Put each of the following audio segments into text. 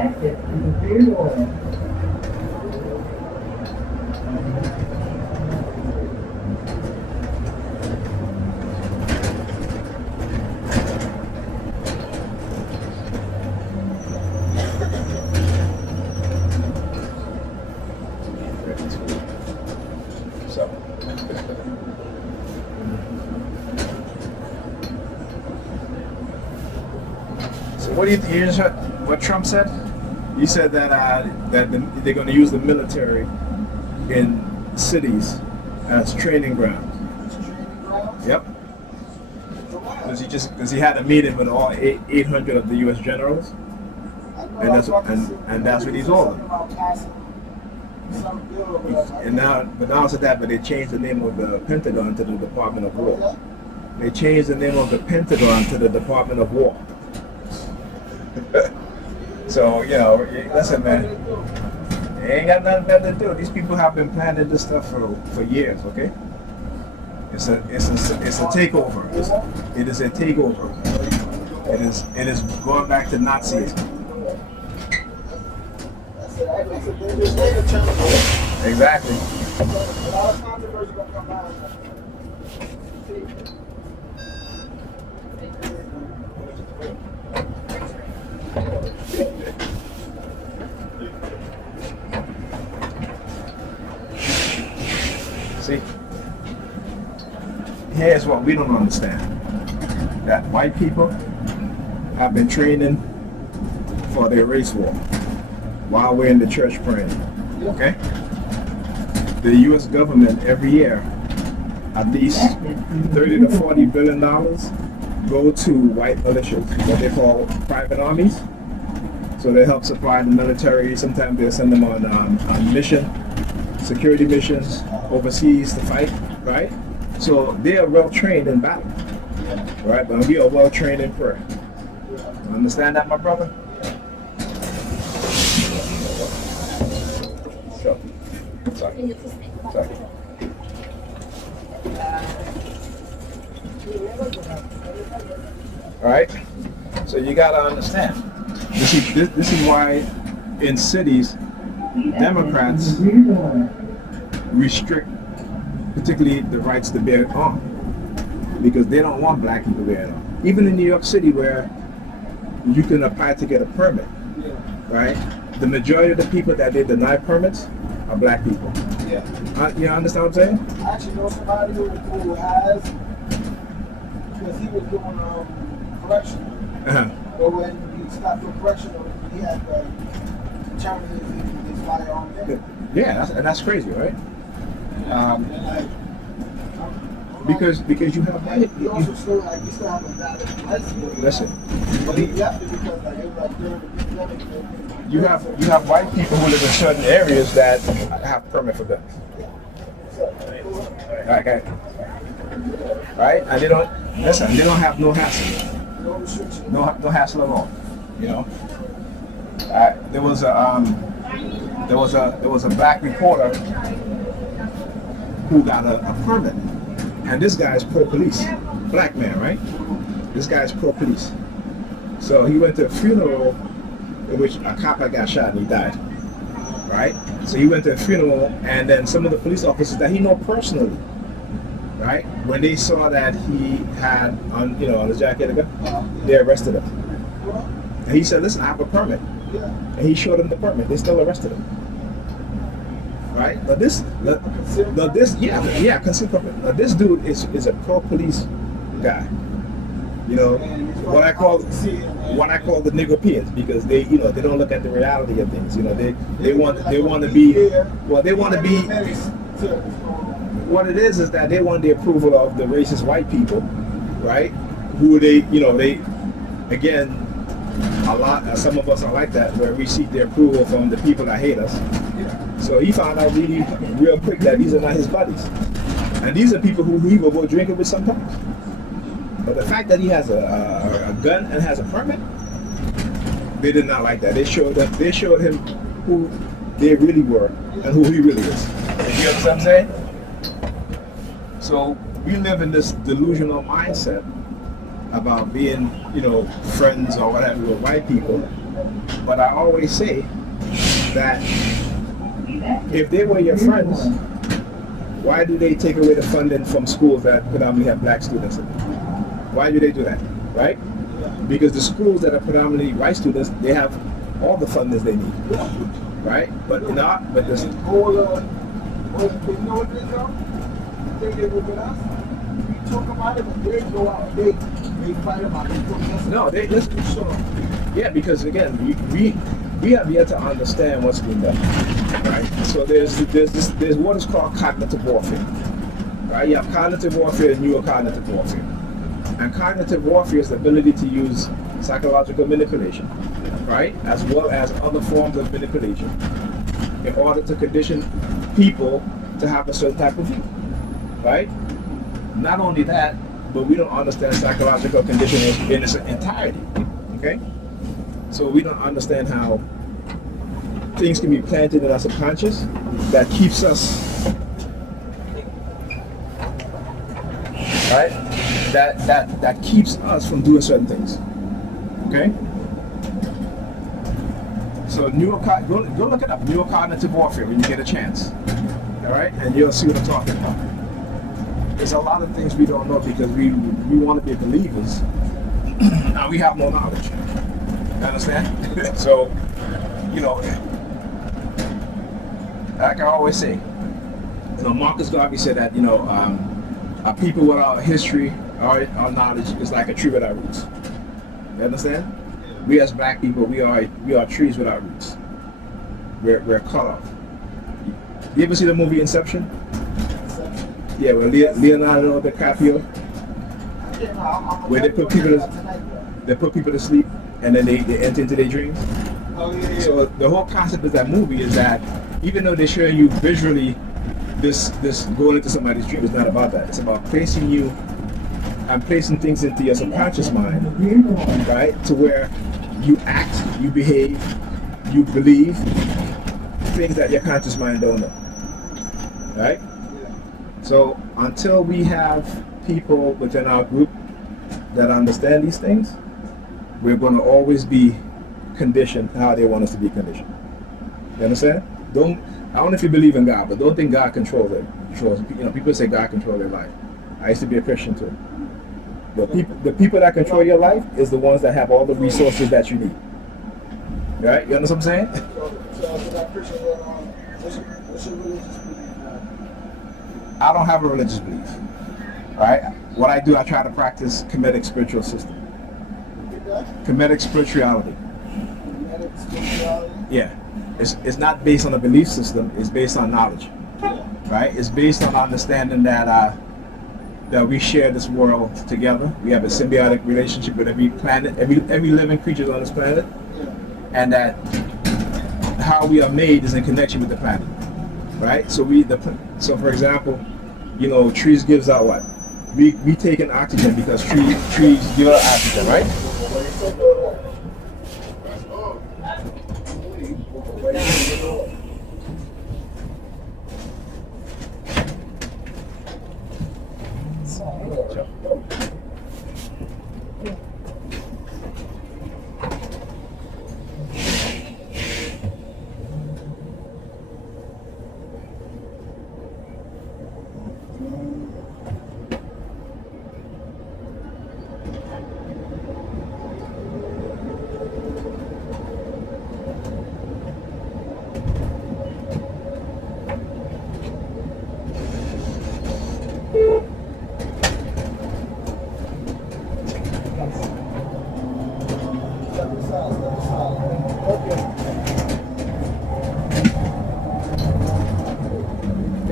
exit to the rear door. So what do you think? What Trump said? He said that they're going to use the military in cities as training grounds. Yep. Because he had a meeting with all 800 of the U.S. generals, and that's what he told them. And now, but not only that, but they changed the name of the Pentagon to the Department of War. They changed the name of the Pentagon to the Department of War. So, listen, man, they ain't got nothing better to do. These people have been planning this stuff for years, okay? It's a takeover. It is a takeover. It is going back to Nazism. Exactly. See, here's what we don't understand. That white people have been training for their race war while we're in the church praying. Okay? The U.S. government every year, at least 30 to 40 billion dollars go to white militias, what they call private armies. So they help supply the military. Sometimes they send them on mission, security missions overseas to fight, right? So they are well trained in battle, right? But we are well trained in prayer. Understand that, my brother? Sorry. All right. So you gotta understand. This is why in cities, Democrats restrict, particularly the rights to bear arms, because they don't want black people bearing arms. Even in New York City, where you can apply to get a permit, right? The majority of the people that they deny permits are black people. Yeah. You understand what I'm saying? I actually know somebody who has, because he was doing correction. But when he stopped doing correction, he had to terminate his firearm there. Yeah, that's crazy, right? Because you have white. He also still have a valid license. Listen. But he left it because it was like during the pandemic. You have white people who live in certain areas that have permit for guns. Okay. Right? And they don't have no hassle. No hassle at all. You know. There was a black reporter who got a permit, and this guy is pro-police, black man, right? This guy is pro-police. So he went to a funeral in which a cop had got shot and he died, right? So he went to a funeral, and then some of the police officers that he know personally, right? When they saw that he had on his jacket a gun, they arrested him. And he said, "Listen, I have a permit." And he showed them the permit. They still arrested him. Right? But concealed permit. Now this dude is a pro-police guy. You know, what I call the Negropeans, because they don't look at the reality of things. You know, they want to be what it is that they want the approval of the racist white people, right? Who they again, some of us are like that, where we seek the approval from the people that hate us. So he found out really real quick that these are not his buddies, and these are people who he will go drinking with sometimes. But the fact that he has a gun and has a permit, they did not like that. They showed him who they really were and who he really is. You understand what I'm saying? So we live in this delusional mindset about being, friends or whatever with white people, But I always say that if they were your friends, why do they take away the funding from schools that predominantly have black students in them? Why do they do that? Right? Because the schools that are predominantly white students, they have all the fundings they need. Right? But not, but this. You know what they do? They live with us. We talk about it, but they go out and they fight about it. No, they listen. Yeah, because again, we have yet to understand what's being done, right? So there's what is called cognitive warfare, right? You have cognitive warfare and neurocognitive warfare, and cognitive warfare is the ability to use psychological manipulation, right, as well as other forms of manipulation, in order to condition people to have a certain type of view, right? Not only that, but we don't understand psychological conditioning in its entirety, okay? So we don't understand how things can be planted in our subconscious that keeps us, right? That keeps us from doing certain things. Okay? So go look it up, neurocognitive warfare when you get a chance. All right? And you'll see what I'm talking about. There's a lot of things we don't know because we want to be believers and we have no knowledge. You understand? So, you know, like I always say, Marcus Garvey said that, our people without history, our knowledge is like a tree without roots. You understand? We as black people, we are trees without roots. We're cut off. You ever see the movie Inception? Yeah, with Leonardo DiCaprio, where they put people to sleep and then they enter into their dreams. Oh, yeah. So the whole concept of that movie is that even though they show you visually this going into somebody's dream, it's not about that. It's about placing you and placing things into your subconscious mind, right? To where you act, you behave, you believe things that your conscious mind don't know, right? So until we have people within our group that understand these things, we're going to always be conditioned how they want us to be conditioned. You understand? I don't know if you believe in God, but don't think God controls it. People say God controls their life. I used to be a Christian too. The people that control your life is the ones that have all the resources that you need. Right? You understand what I'm saying? So that Christian, what's your religious belief? I don't have a religious belief. Right? What I do, I try to practice comedic spiritual system. Comedic spirituality. Comedic spirituality? Yeah. It's not based on a belief system, it's based on knowledge. Right? It's based on understanding that we share this world together. We have a symbiotic relationship with every planet, every living creature on this planet. And that how we are made is in connection with the planet. Right? So so for example, trees gives out what? We take in oxygen because trees give out oxygen, right?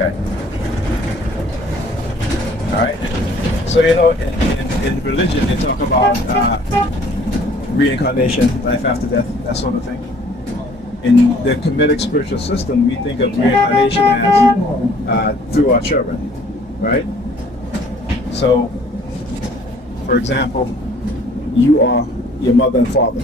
Okay. All right. So in religion they talk about reincarnation, life after death, that sort of thing. In the comedic spiritual system, we think of reincarnation as through our children, right? So, for example, you are your mother and father.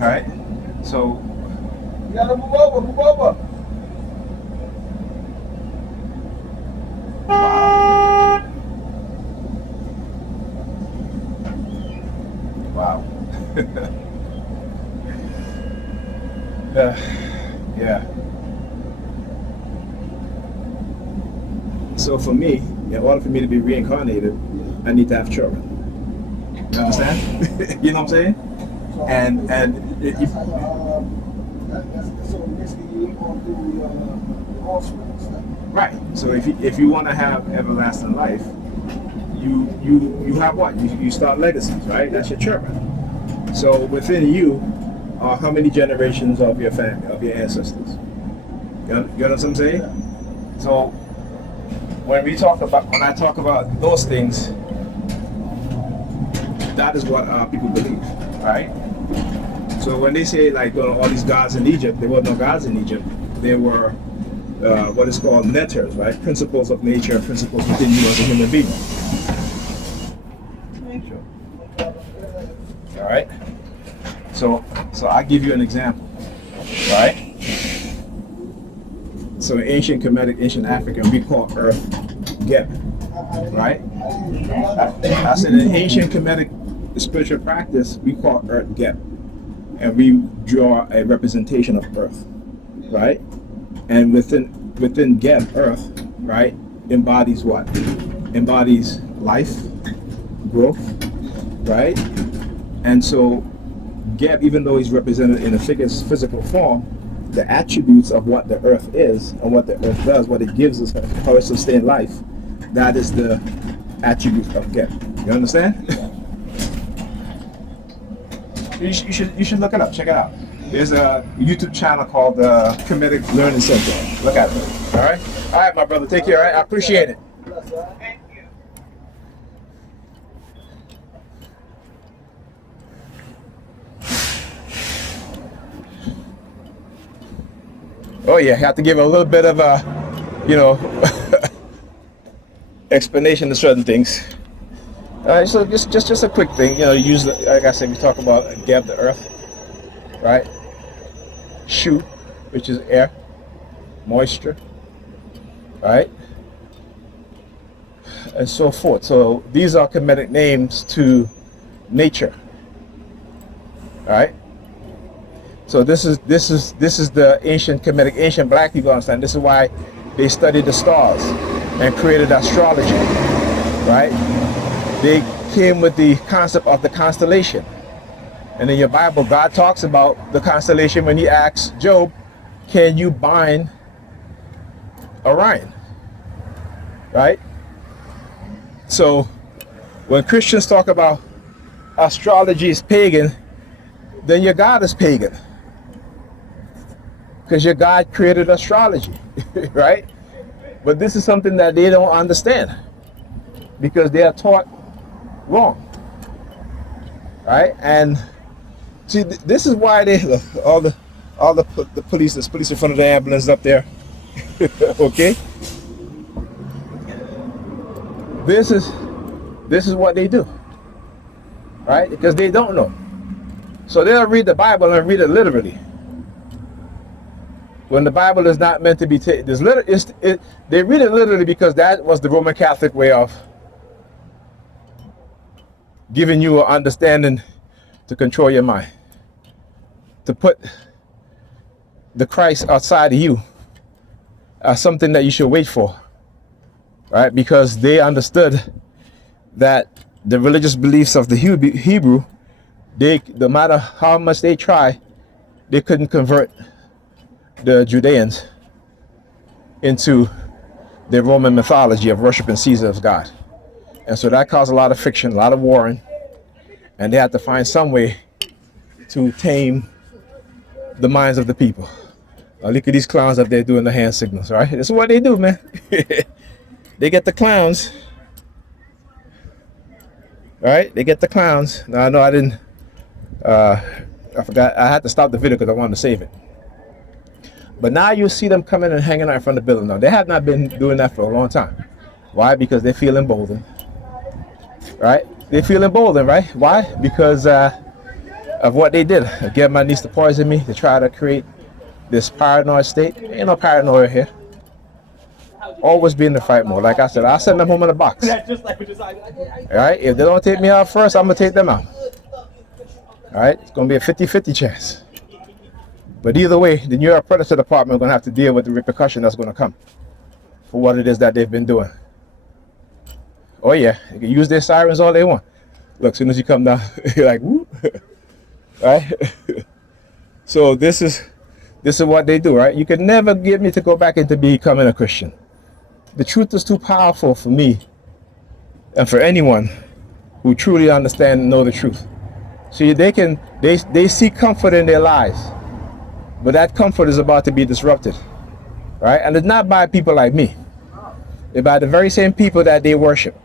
All right. So you gotta move over. Yeah. So for me, in order for me to be reincarnated, I need to have children. You understand? You know what I'm saying? So, And that's how so basically you're going through offspring stuff. right. So if you want to have everlasting life, you have what? You start legacies, right? That's your children. So within you are how many generations of your family, of your ancestors? You know what I'm saying? Yeah. So when I talk about those things, that is what people believe, right? So when they say like all these gods in Egypt, there were no gods in Egypt. There were what is called netters, right? Principles of nature, principles within you as a human being. All right. So I give you an example, right? So in ancient Kemetic, ancient African, we call Earth Geb, right? I said in ancient Kemetic spiritual practice, we call Earth Geb, and we draw a representation of Earth, right? And within Geb, Earth, right, embodies what? Embodies life, growth, right? And so Geb, even though he's represented in a physical form, the attributes of what the earth is and what the earth does, what it gives us, how it sustains life, that is the attribute of Geb. You understand? You should look it up. Check it out. There's a YouTube channel called Kemetic Learning Center. Look at it. All right, my brother. Take care. All right, I appreciate it. Thank you. Oh yeah, I have to give a little bit of a, explanation to certain things. All right, so just a quick thing. Use like I said, we talk about Geb, the earth, right? Shu, which is air, moisture, right, and so forth. So these are Kemetic names to nature. All right. So this is the ancient Kemetic, ancient black people understand. This is why they studied the stars and created astrology, right? They came with the concept of the constellation. And in your Bible, God talks about the constellation when he asks Job, can you bind Orion, right? So when Christians talk about astrology is pagan, then your God is pagan. Because your God created astrology, right? But this is something that they don't understand because they are taught wrong, right? And see, this is why they all the police, there's police in front of the ambulance up there, okay? This is what they do, right? Because they don't know, so they'll read the Bible and read it literally. When the Bible is not meant to be taken, they read it literally because that was the Roman Catholic way of giving you an understanding to control your mind, to put the Christ outside of you as something that you should wait for, right? Because they understood that the religious beliefs of the Hebrew, no matter how much they try, they couldn't convert the Judeans into the Roman mythology of worshiping Caesar as God. And so that caused a lot of friction, a lot of warring, and they had to find some way to tame the minds of the people. Look at these clowns up there doing the hand signals, right? This is what they do, man. They get the clowns, right? They get the clowns. Now I know I didn't, I forgot, I had to stop the video because I wanted to save it. But now you see them coming and hanging out in front of the building. Now, they have not been doing that for a long time. Why? Because they feel emboldened, right? They feel emboldened, right? Why? Because of what they did. Again, man needs to poison me to try to create this paranoid state. Ain't no paranoia here. Always be in the fight mode. Like I said, I'll send them home in a box. All right? If they don't take me out first, I'm going to take them out. All right? It's going to be a 50-50 chance. But either way, the New York Predator Department are going to have to deal with the repercussion that's going to come for what it is that they've been doing. Oh yeah, they can use their sirens all they want. Look, as soon as you come down, you're like, whoop, right? So this is what they do, right? You could never get me to go back into becoming a Christian. The truth is too powerful for me and for anyone who truly understand and know the truth. See, they seek comfort in their lives, but that comfort is about to be disrupted, right? And it's not by people like me. It's by the very same people that they worship.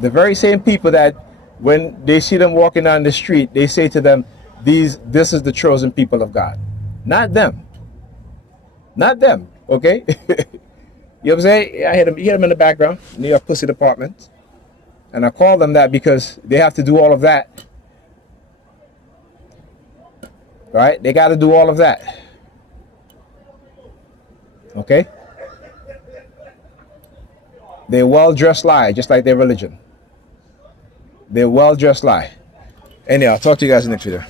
The very same people that when they see them walking down the street, they say to them, this is the chosen people of God. Not them. Not them, okay? You know what I'm saying? I hear them in the background, New York Pussy Department. And I call them that because they have to do all of that. Right? They got to do all of that. Okay? They well-dressed lie, just like their religion. They well-dressed lie. Anyhow, I'll talk to you guys in the next video.